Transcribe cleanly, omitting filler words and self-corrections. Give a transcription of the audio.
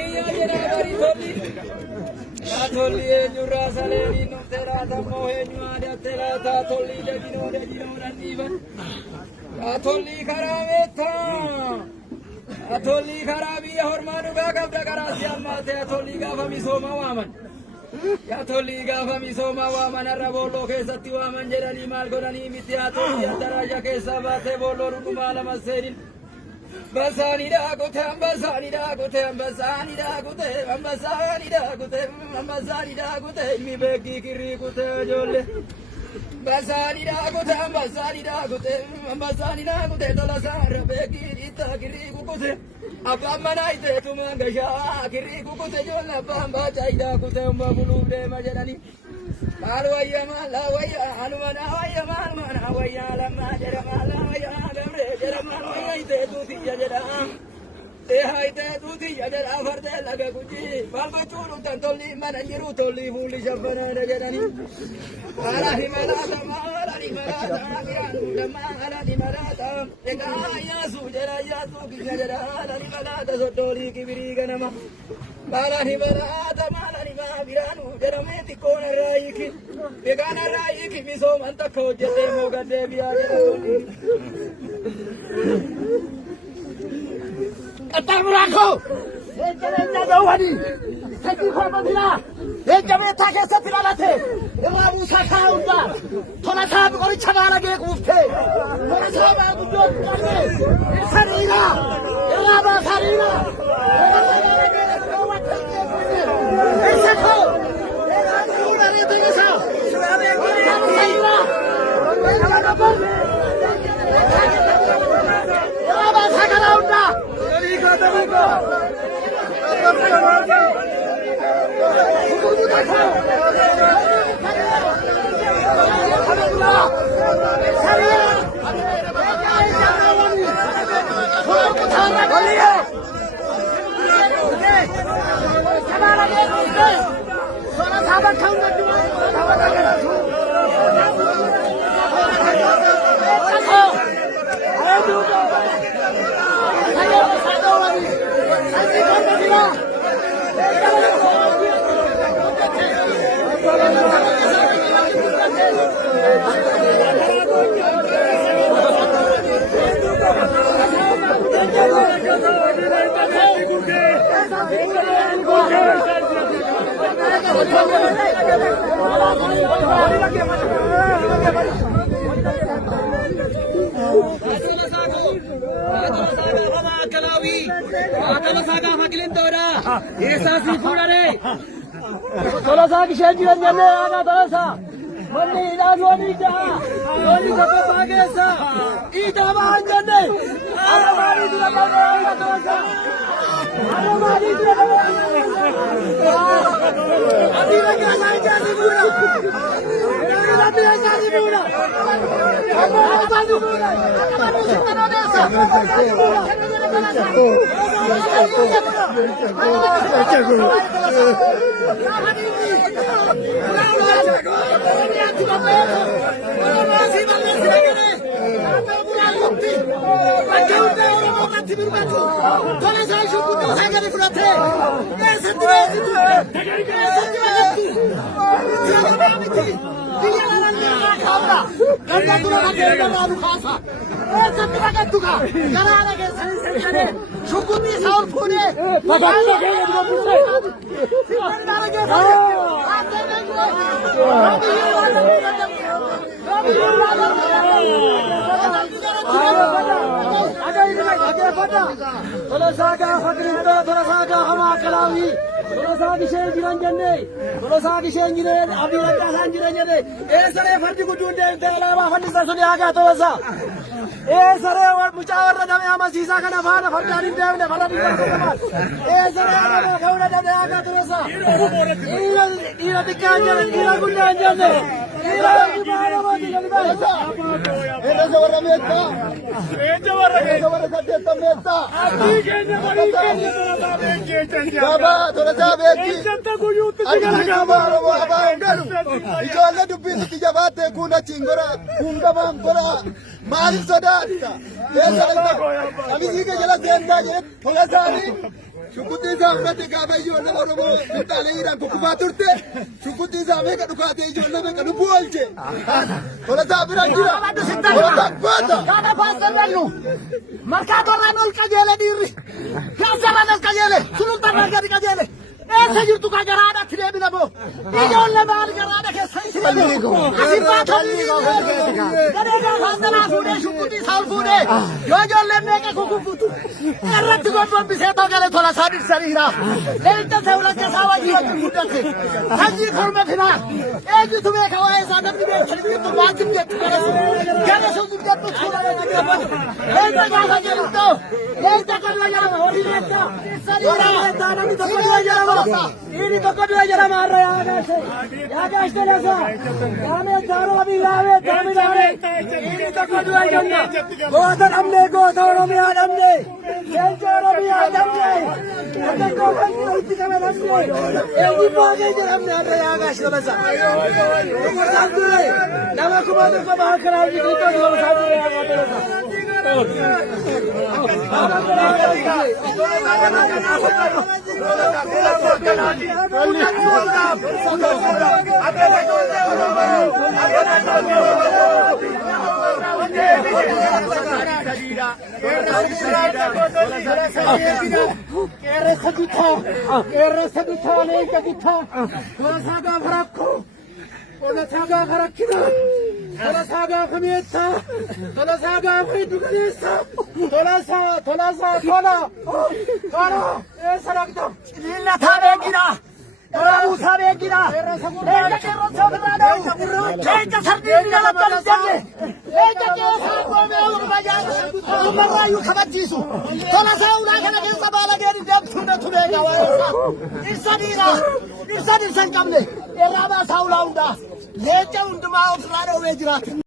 kiyya jira bari tolli. Tolli eenyurraa saleeni nufteeraa tammoo eenyu aadattee tolli dajinoo dhanniifan. Tolli karaa meettaa. Tolli karaa biyya hormaa dhugaa qabda karaa si ammaatee tolli gaafa misooma waaman. Tolli gaafa misooma waaman har'a boolloo keessatti waaman jedhanii maal godhanii miti haa tolli addaraasha keessaa baatee boolloo dhugumaa lama seenin. Basani da kute, basani da kute, basani da kute, basani da kute, basani da kute, mi begi kiri kute jolle. Basani da kute, basani da kute, basani da kute, tola sara begi ita kiri kute. Abba manaite tuma gasha kiri kute jolle, abba chaida kute umba bulu de majarani. Alwaya mala waya, alwana waya mana waya lama jara mala waya gamre jara mala ite tuti jara. Ite tuti jara farde laga kuji. Balba churu tantoli mana jiru toli huli shabana jarani. Ala himalata mala himalata kiranu dama ala himalata. Eka ya su kijara ala himalata sotoli kibiri ganama. Mala himalata biranu jarameti kona raiki. Begana raiki miso manta kojete moga debiya jarani. Atamurako! Ejja dawani! Sati khobadila! Ejja meta ke satila late! Ema musa khaunda! Thola sahab kori chabala ge gufte! Thola sahab gujo kare! Sarina! Ela ba sarina! Esa kho! Ela pura re te sa! Sarina! Ela ba Ela ba sakalaunda! Shukuti zambe te gaba ijoollee Oromoo finxaalee Iraan kukkufaa turte. Shukuti zambe kan dhukaatee ijoollee meeqa lubbuu oolche. Tolasaa biraan jira. Tolasaa baata. Kana baasee bennu. Markaa torraan ol qajeele dhiirri. Gaazexaan ol qajeele. Sulultaan gadi qajeele. Eessa jirtu ka garaadhaatti deebina boo. Ijoollee maal garaadha keessa itti deebi'u. Asii baatonni gadee gaafaan danaa fuudhee shukuti isaan fuudhee. Yoo ijoolleen meeqa kukufutu. Irratti gombombisee togale tola isaa dhirsaniira. Leelcha seewlacha isaa wajjin wajjin guddate. Hajji korma finaa. Eenyutu beeka waa'ee isaa namni beekan jirtu maajin jettu gara sun jettu suuraa nagabatu. Leelcha gaafa jedhuto. Leelcha kadua jedhama horii leelcha. Dhirsaniira. Namni tokko dura jedhama. Ini tokko dura jedhama har'a yaagaashe. Yaagaashe lasa. Yaame jaaroo abii yaame jaami yaame. Ini tokko dura jenna. Goota dhabnee goota Oromiyaa dhabnee. Leelcha Oromiyaa dhabnee. Tokko kan itti qabe dhabnee. Eenyu baagee jedhamne har'a yaagaashe lasa. Sandure nama kuma tokko baakraa jiru tokko sandure yaagaashe lasa. Tolasaga farakina, tolasaga kamieta, tolasaga fidukisa, tola, esalakta. Lilla tabe gira, tola musabe gira. Lilla kero sobrado, lilla sardina la polizia, lilla kero sargome urbaja, umarayu kabatisu. Tola sauna kana kesa bala geri debtuna tubega waisa. Irsadira kamne, eraba saula unda. Lecha unduma ofrado wejrat.